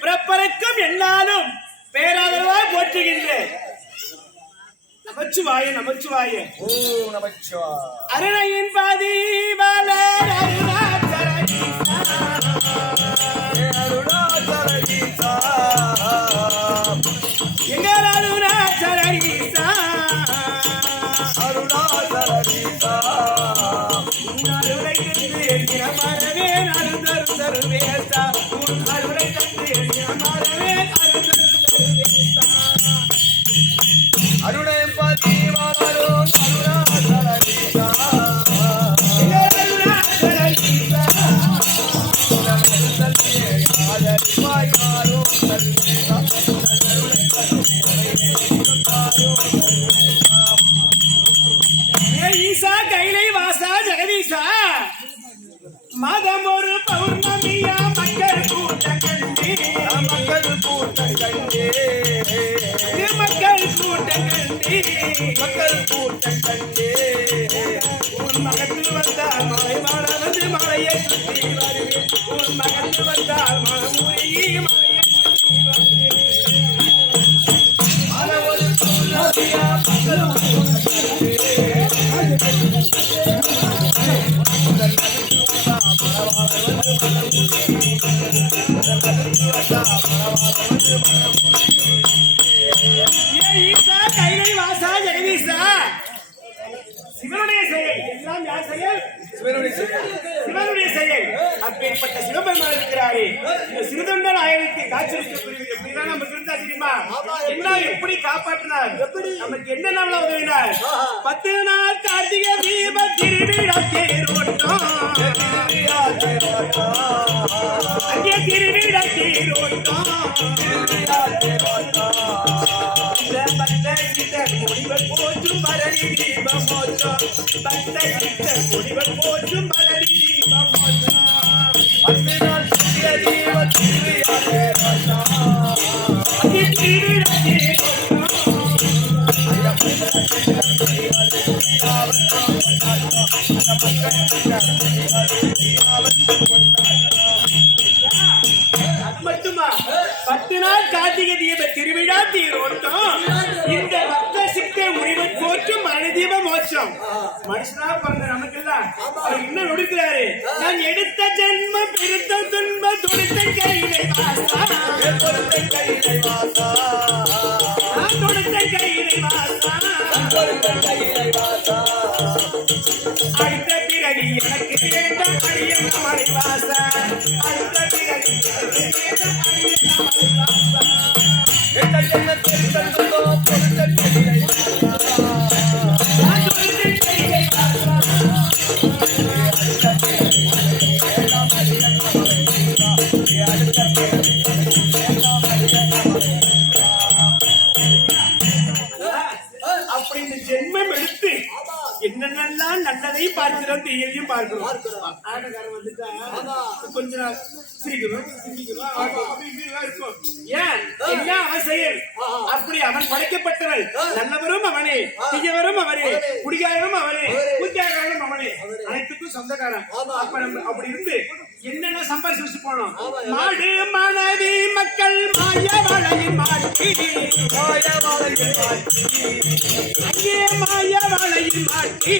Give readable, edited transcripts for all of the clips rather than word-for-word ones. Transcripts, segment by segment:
பிறப்பருக்கும் என்னாலும் பேராதரவாய் போற்றுகின்றேன். நமச்சிவாய நமச்சிவாய. ஓ நமச்சிவாய. அருணையின் பாதி மலர் அருணாச்சலீசா அருணாச்சலீசா எங்கள் அருணாச்சலீசா அருணாச்சலீசா அருளை தந்து மரவே அருந்தரு தருவேசா அருளை தந்து மரவே அருந்தரு தருவேசா அருணை பதிவாரோ அருணாச்சலீசா எங்கள் அருணாச்சலீசா ஆதரிவாயாரோ ஈசா கைலை வாசா ஜெகதீசா மாதம் ஒரு பௌர்ணமியா மக்கள் கூட்டம் கண்டே மக்கள் கூட்டம் கண்டே மக்கள் கூட்டம் கண்டே மக்கள் கூட்டம் கண்டே உன் மகத்து வந்தால் மலை மாட வந்து மலையை சுற்றி வருவேன் உன் மகத்து வந்தால் மனமுறி மலையை சுற்றி வருவேன் ஒரு பௌர்ணமியா மக்கள் ஈசா கைலை வாசா ஜெகதீசா சிவனுடைய செயல் எல்லாம் யார் செயல்? சிவனுடைய செயல். அப்பேற்பட்ட சிவபெருமான் இருக்கிறாரே இந்த சிறுதொண்ட நாயகனுக்கு காட்சியளிக்கக்கூடியது எப்படிதான் நமக்கு இருந்தா தெரியுமா? என்ன எப்படி காப்பாற்றினார், நமக்கு என்னென்ன உதவினார்? 10 நாள் கார்த்திகை தீப திருவிழா தேரோட்டம் அங்கே திருவிழா தேரோட்டம் முடிவல் போற்றும் பரணி தீபமோச்சம் பக்த சித்தர் முடிவல் போற்றும் பரணி தீபமோச்சம் அன்பினால் சிறிய தீப திருவிழா அது மட்டுமா 10 நாள் கார்த்திகை தீப திருவிழா தேரோட்டம் இந்த பக்த சித்தை முடிவல் போற்றும் மரணி தீப மோட்சம். மனுஷனா பிறந்த நமக்கெல்லாம் அவர் இன்னும் நொடுக்கிறாரு. நான் எடுத்த ஜென்மம் பெருத்த துன்ப தொடுத்த கைலை வாசா நான் தொடுத்த கைலை வாசா அடுத்த பிறகு எனக்கு வேண்டாம் அடியன் மலை வாசா அடுத்த பிறகு அப்படி இந்த ஜென்மம் எடுத்து என்னென்னலாம் நல்லதை பார்க்கிறோம் தீயையும் பார்க்கிறோம். ஆட்டக்காரன் வந்துட்டா கொஞ்ச நாள் சிரிக்கணும் இருக்கும். ஏன் என்ன அவன் செயல் அப்படி அவன் படைக்கப்பட்டவன். நல்லவரும் அவனே, தீயவரும் அவனே, குடிகாரனும் அவனே, கூத்தியாகாரனும் அவனே, அனைத்துக்கும் சொந்தக்காரன். அப்படி இருந்து என்னென்ன சம்பாதிச்சு போனோம். மாடு மனைவி மக்கள் மாயவளையின் மாட்டி அங்கே மாயவளையின் மாட்டி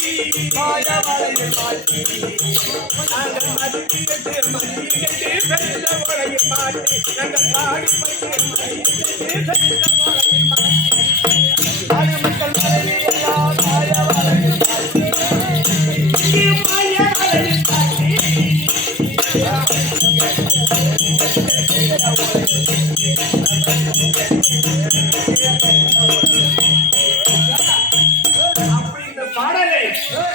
நாங்கள் மதி கேட்டு பெருந்த வளையின் மாட்டி நாங்கள் பாடி மாடு மக்கள் மனைவி எல்லாம் மாயவளையின் மாட்டி மாயவளையின் மாட்டி அப்படி இந்த பாடலை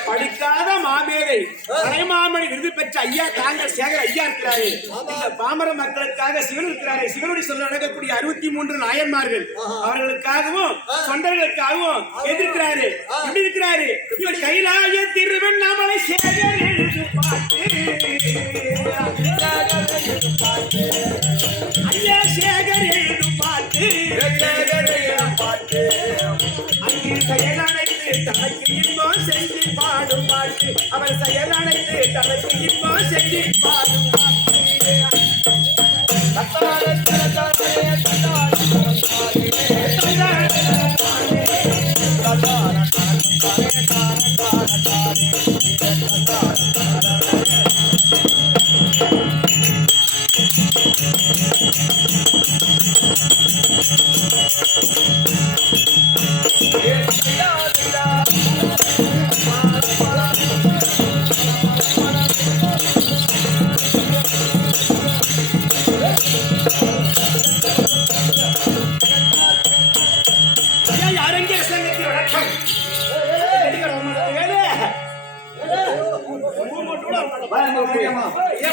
படிக்காத மாமேதை கலைமாமணி விருது பெற்ற ஐயா தாங்கள் சேகர் ஐயா இருக்கிறாரு. இந்த பாமர மக்களுக்காக சிவன் இருக்கிறாரு. சிவனுடைய சொல்ல நடக்கக்கூடிய 63 நாயன்மார்கள் அவர்களுக்காகவும் தொண்டர்களுக்காகவும் எதிர்க்கிறாரு. எப்படி இருக்கிறாரு? இப்ப கைலாய திருவண்ணாமலை சேகர் எழுது பாட்டு ஐயா சேகர் எழுது பாட்டு அங்கு செயலடைத்து தனக்கு இன்பம் செஞ்சு பாடும் பாட்டு அவர் செயலடைத்து தனக்கு இன்பம் செஞ்சு பாடும் பாட்டு தத்தாரே தத்தாரே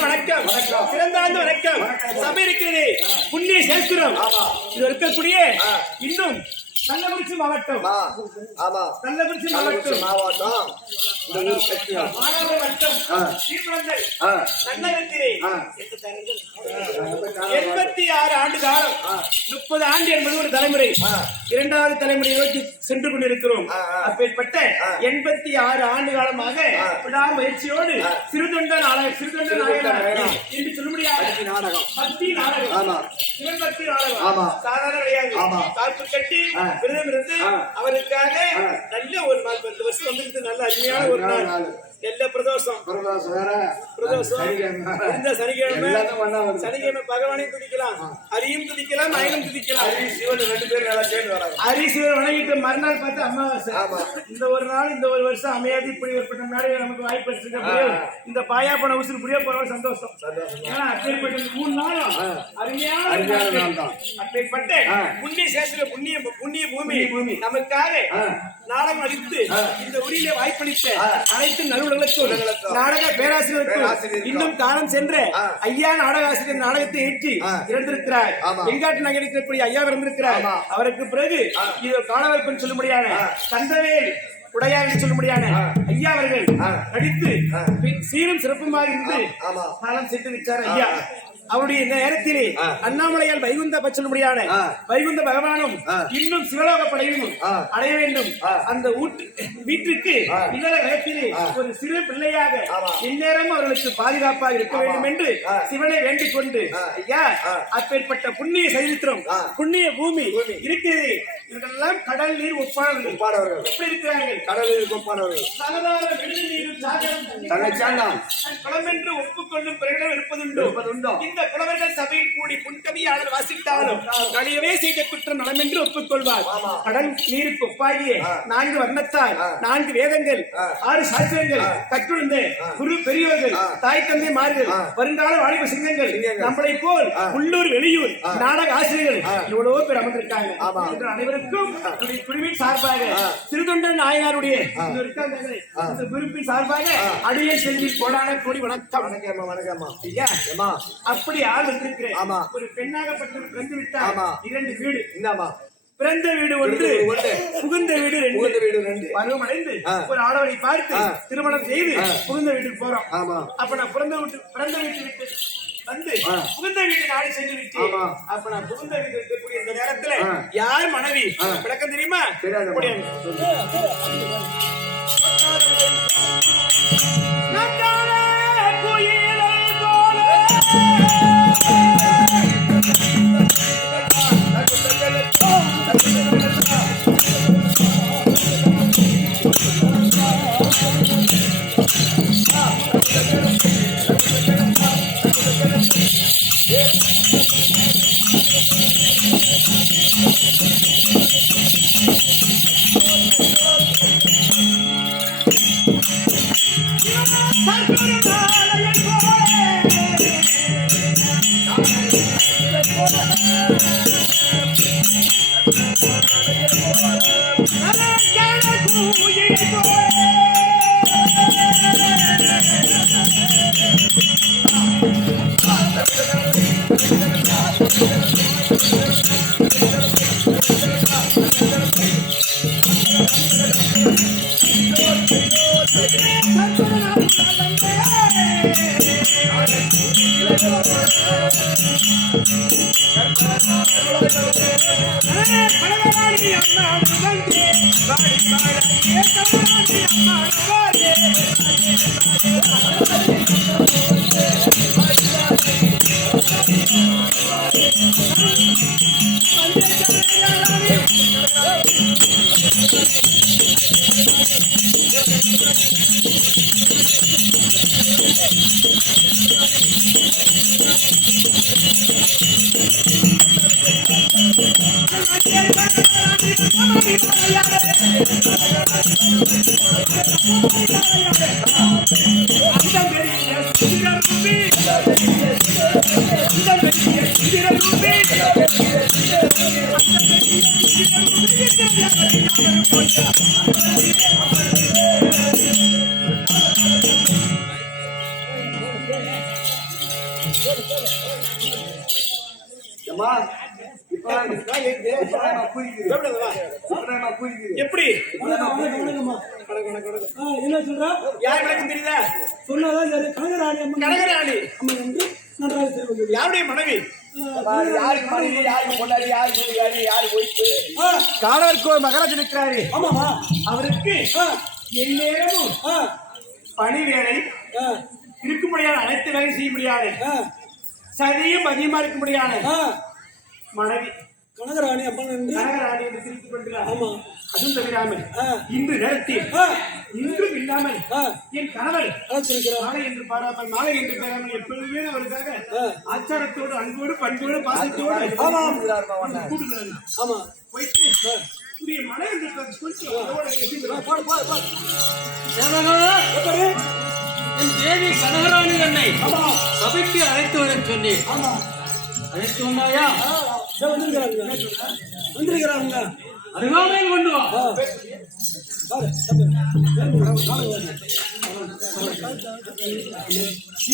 வணக்கம் சிறந்தாண்டு வணக்கம் சபை இருக்கிறது புண்ணிய சேஸ்திரம் இது இருக்கக்கூடிய இன்னும் கள்ளக்குறிச்சி மாவட்டம் கள்ளக்குறிச்சி மாவட்டம் மாணவர் வட்டம் ஸ்ரீபுரங்கள் நன்னகத்திலே 86 ஆண்டு காலம் 30 ஆண்டு என்பது ஒரு தலைமுறை இரண்டாவது தலைமுறை நோக்கி சென்று கொண்டிருக்கிறோம் அப்பேற்பட்ட 86 ஆண்டு காலமாக விடாமுயற்சியோடு சிறுதொண்ட நாயகர் என்று சொல்ல முடியாது பக்தி நாடகம் சிவபக்தி நாடகம் சாதாரண கிடையாது காப்பு கட்டி விரதம் இருந்து அவருக்காக நல்ல ஒரு 10 வருஷம் வந்துருக்கு நல்ல அருமையான ஒரு நாள் எல்லா பிரதோஷம் இந்த சனிக்கிழமை பகவானையும் துதிக்கலாம் அரியும் துதிக்கலாம் நாயகம் துதிக்கலாம் சிவன் 2 பேரும் நல்லா சேர்ந்து வராங்க அரி சிவன் வணங்கிட்டு மறுநாள் பார்த்து அமாவாசை இந்த ஒரு நாள் இந்த ஒரு வருஷம் அமையாது இப்படி ஏற்பட்ட நாடு நமக்கு வாய்ப்பு எடுத்துக்க இந்த பாயா பண உசுறு புரிய போற சந்தோஷம் ஏன்னா அப்பேற்பட்ட 3 நாளும் அருமையான அப்பேற்பட்ட புண்ணிய சேஷல புண்ணிய பூமி நமக்காக நாடகம் அளித்து இந்த உரியிலே வாய்ப்பளித்த அனைத்து நடுவர்களுக்கும் நாடக பேராசிரியருக்கும் இன்னும் காலம் சென்ற ஐயா நாடகாசிரியர் நாடகத்தை ஏற்றி இறந்திருக்கிறார் வெங்காட்டு நகரில் இருக்கக்கூடிய ஐயா இறந்திருக்கிறார் அவருக்கு பிறகு இது காலவாய்ப்புன்னு சொல்ல முடியாது கந்தவேல் உடையார் சொல்ல முடியாது ஐயா அவர்கள் நடித்து சீரும் சிறப்புமாக இருந்து காலம் சென்று விட்டார் ஐயா அவருடைய நேரத்திலே அண்ணாமலையால் வைகுந்த பச்சல் முடியான வைகுந்த பகவானும் இன்னும் சிவலோக படையும் அடைய வேண்டும் அந்த வீட்டுக்கு இல்லற இடத்திலே ஒரு சிறு பிள்ளையாக இந்நேரம் அவர்களுக்கு பாதுகாப்பாக இருக்க வேண்டும் என்று சிவனை வேண்டிக் கொண்டு ஐயா அப்பேற்பட்ட புண்ணிய சரித்திரம் புண்ணிய பூமி இருக்கிறது இவர்களெல்லாம் கடல் நீர் ஒப்பானவர்கள் எப்படி இருக்கிறார்கள் கடல் நீர் ஒப்பானவர்கள் சாதாரண வெள்ளி நீரும் சாகரம் குளமென்று ஒப்புக்கொள்ளும் பிறகு இருப்பதுண்டோ இந்த புலவர்கள் சபையில் கூடி புன்கவியாளர் வாசித்தாலும் கழியவே செய்த குற்றம் நலம் என்று ஒப்புக்கொள்வார் கடல் நீருக்கு ஒப்பாகிய 4 வர்ணத்தால் 4 வேதங்கள் 6 சாஸ்திரங்கள் கற்றுணர்ந்த குரு பெரியோர்கள் தாய் தந்தை மார்கள் வருங்கால வாலிப சிங்கங்கள் நம்மளை போல் உள்ளூர் வெளியூர் நாடக ஆசிரியர்கள் எவ்வளவோ பேர் அமர்ந்திருக்காங்க என்று அனைவருக்கும் குழுவின் சார்பாக சிறுதொண்டன் நாயனாருடைய இந்த குருப்பின் சார்பாக அடியே செல்வி கோடான கோடி வணக்கம் ஐயா அப்படி ஆள் வந்திருக்கிறேன் ஒரு பெண்ணாகப்பட்டு பிறந்து விட்டார் 2 வீடு பிறந்த வீடு ஒன்று புகுந்த வீடு 2 பருவமடைந்து ஒரு ஆடவரை பார்த்து திருமணம் செய்து புகுந்த வீட்டுக்கு போறோம் அப்ப நான் பிறந்த வீட்டு விட்டு வந்து புகுந்த வீட்டு நாடி சென்று விட்டு அப்ப நான் புகுந்த வீட்டு இருக்கக்கூடிய இந்த நேரத்துல யார் மனைவி விளக்கம் தெரியுமா கனகராணி அம்மா வந்தே வாடி வாடியே கனகராணி அம்மா வாடி அம்மா இப்பதான் கேக்குது. இப்பதான் நான் குதிக்குது. இப்பதான் நான் குதிக்குது. எப்படி என்ன சொல்றா? யார் விளக்கம் தெரியுதா? சொன்னாதான் சரி. கனகராணி அம்மன் கனகராணி அம்மன் என்று நன்றாக தெரிவிக்கிறது. யாருடைய மனைவி? யாருக்கு மனைவி, யாருக்கு பொண்டாட்டி, யாருக்கு வீட்டுக்காரி, யாருக்கு ஒய்ஃபு? காணவருக்கு ஒரு மகாராஜ் இருக்கிறாரு. ஆமாமா. அவருக்கு எந்நேரமும் பணி வேலை இருக்க முடியாது, அனைத்து வேலை செய்ய முடியாது, சதியும் அதிகமா இருக்க முடியாது. மனைவி கனகராணி அம்மன் என்று கனகராணி என்று திருப்பி கொண்டுகிறார். ஆமா. அதுவும் தவிராமல் இன்று நேரத்தில் இன்றும் இல்லாமல் என் கணவர் அழைச்சிருக்கிறார். மாலை என்று பாராமல் மாலை என்று பெறாமல் எப்பொழுதுமே அவருக்காக ஆச்சாரத்தோடு அன்போடு பண்போடு பாசத்தோடு கூடுகிறார். ஆமா. போயிட்டு உடைய மனை என்று கொஞ்சம் எப்படி? என் தேவி கனகராணி என்னை சபைக்கு அழைத்து வரச் சொன்னேன். ஆமா. அழைத்து வந்தாயா? வந்திருக்கிறாங்க. அருகாமையில் கொண்டு வா.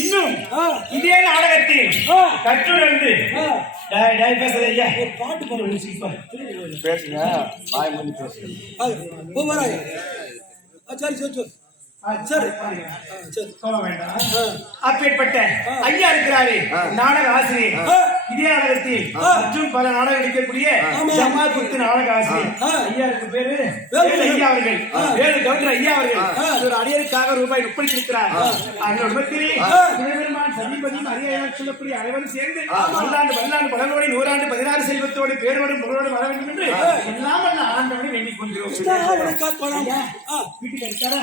இன்னும் இதே நாடகத்தில் கற்றுணர்ந்து பேசுறது ஐயா பாட்டு பாடு. பேசுங்க, வாய் மூடி பேசுங்க. சரி சரி சரி சரி சரி. சொல்ல வேண்டாம். அப்பேற்பட்ட ஐயா இருக்கிறாரே நாடக ஆசிரியர். இதே நாடகத்தில் மற்றும் பல நாடகம் நடிக்கக்கூடிய ஜமால் குத்து நாடக ஆசிரியர் ஐயாருக்கு பேரு வேலு ஐயா அவர்கள். வேலு கவுண்டர் ஐயா அவர்கள் ஒரு அடியருக்காக ரூபாய் 30 இருக்கிறார். அந்த குடும்பத்திலே சிவபெருமான் சதிபதியும் அரியர் சொல்லக்கூடிய அனைவரும் சேர்ந்து பல்லாண்டு பல்லாண்டு பலனோடு 100 ஆண்டு 16 செல்வத்தோடு பேரோடு புகழோடு வர வேண்டும் என்று எல்லாம் அல்ல ஆண்டவனை வேண்டிக் கொள்கிறோம். வீட்டுக்கு இருக்காரா?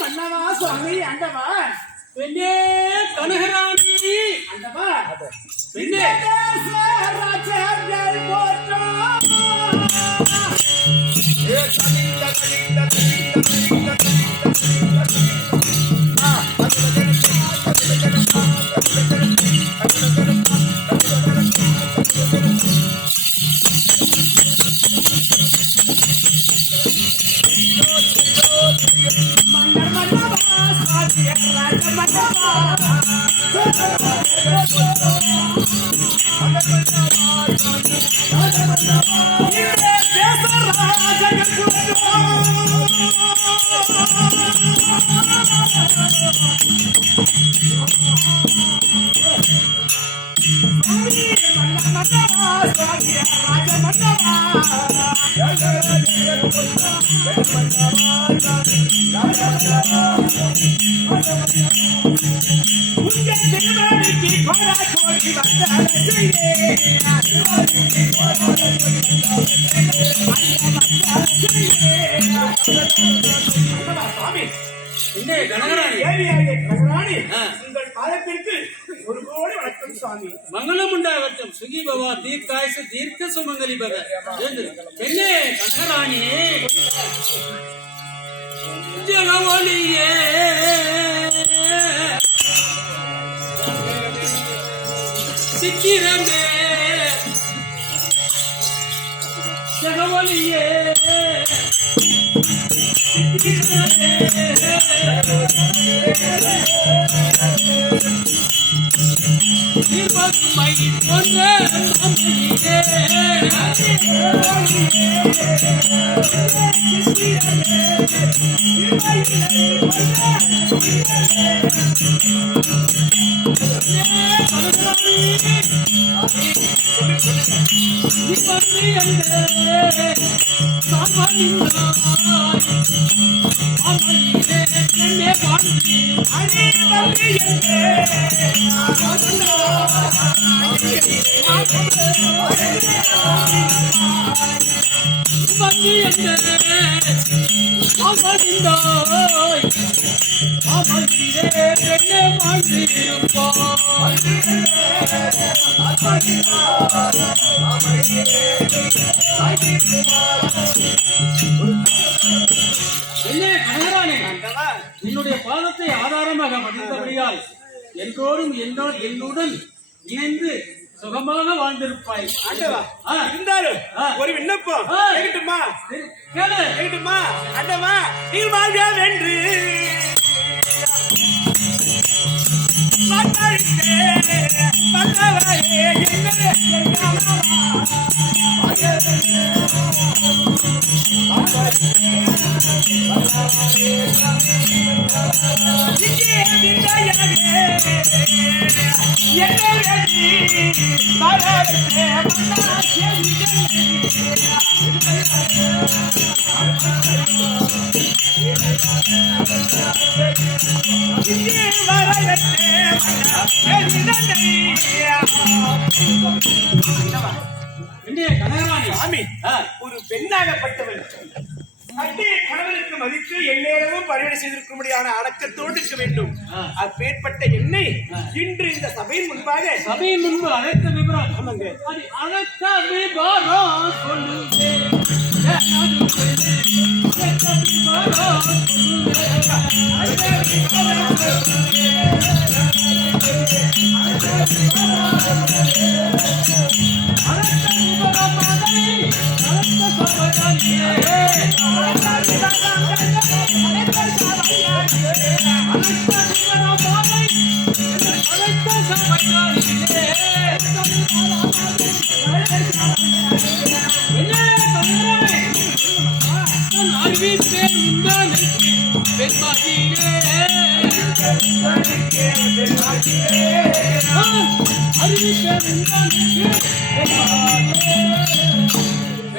மன்னவா சுவாமி அண்டவா பெண்ணே கனகராணி அண்டவா பெண்ணே ராஜாக்கள் போற்றோம். பெண்ணே கனகராணி உங்கள் பாதத்திற்கு ஒரு கோடி வணக்கம் சுவாமி. மங்களம் உண்டாகட்டும். சுகி பவா தீர்க்காயசு தீர்க்க சுமங்கலி பவ. பெண்ணே கனகராணி ஜெகவலியே சித்திரமே ஜெகவலியே சித்திரமே தீர்ப்பதுமை போன்ற அம்மையிலே என்னுடைய பாதத்தை ஆதாரமாக பதித்தபடியால் என்றோடும் என்னுடன் இணைந்து சுகமாக வாழ்ந்திருப்பாய். ஆண்டவா ஆ. இருந்தாலும் ஆ. ஒரு விண்ணப்பம் ஆ. கேட்கட்டுமா? கேளு. கேட்கட்டுமா? ஆண்டவா நீர் வாழ்க வென்று வாக்களித்தே வல்லவரே சாமி ஒரு பெண்ணாகப்பட்டவள் கட்டிய கணவனுக்கு மதித்து எந்நேரமும் பணிவிடை செய்திருக்கும்படியான அடக்கத்தோடு இருக்க வேண்டும். அப்பேற்பட்ட என்னை இன்று இந்த சபையின் முன்பாக சபையின் முன்பு அழைத்த விவரம் அது அழைத்த விவரம் சொல்லுங்க.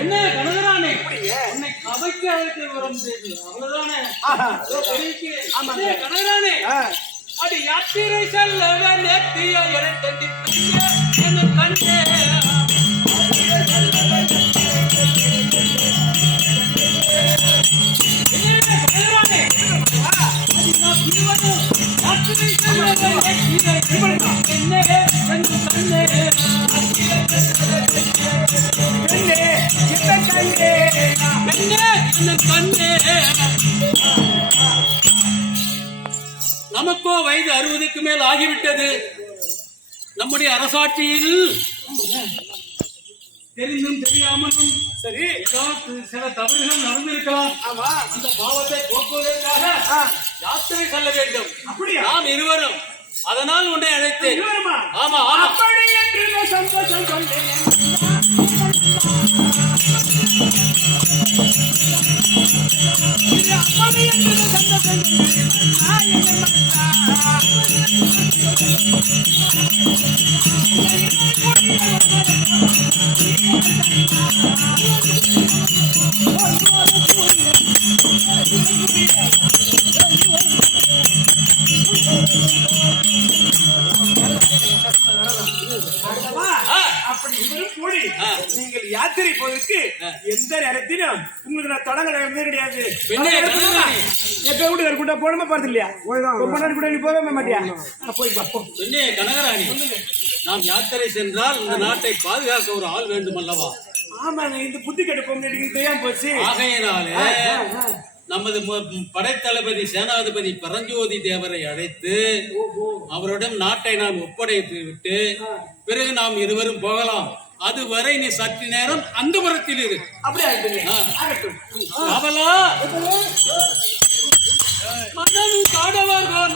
என்ன கனகரானே, உன்னை சபைக்கு அழைத்து வரும் அவ்வளவுதானே? கனகரானே, அது யாத்திரை செல்ல நேர்த்திய என்ன கண்டே நமக்கோ வயது 60க்கு மேல் ஆகிவிட்டது. நம்முடைய அரசாட்சியில் தெரிந்தும் தெரியாமலும் சரி சில தவறுகள் நடந்திருக்கலாம். ஆமா அந்த பாவத்தை போக்குவதற்காக யாத்திரை செல்ல வேண்டும். அப்படியா? நாம் இருவரும் அதனால் உன்னை அழைத்தேன். இருவருமா? ஆமா ஆமா. அப்படி என்று சந்தோஷம் கொண்டேன். அப்படி என்று சந்தோஷம் அப்படி இவரும் கூடி நீங்கள் யாத்திரை போவதற்கு எந்த நேரத்திலும் உங்களுக்கு நான் தொடங்க கிடையாது. எப்ப வீட்டுக்கார கூட போனமா பார்த்து இல்லையா? முன்னாடி கூட நீ போவே மாட்டியா? போய் பெண்ணே கனகராணி, நாம் யாத்திரை சென்றால் இந்த நாட்டை பாதுகாக்க ஒரு ஆள் வேண்டும் அல்லவா? ஆமாங்க, இந்த புத்தி கெட்டு போங்க தெரியாம போச்சு. ஆகையினாலே நமது படைத்தளபதி சேனாதிபதி பரஞ்சோதி தேவரை அழைத்து அவரிடம் நாட்டை நாம் ஒப்படைத்து விட்டு பிறகு நாம் இருவரும் போகலாம். அதுவரை நீ சற்று நேரம் அந்த புறத்தில் இரு. அப்படியா? அவளா மன்னனும் காடவர்கள்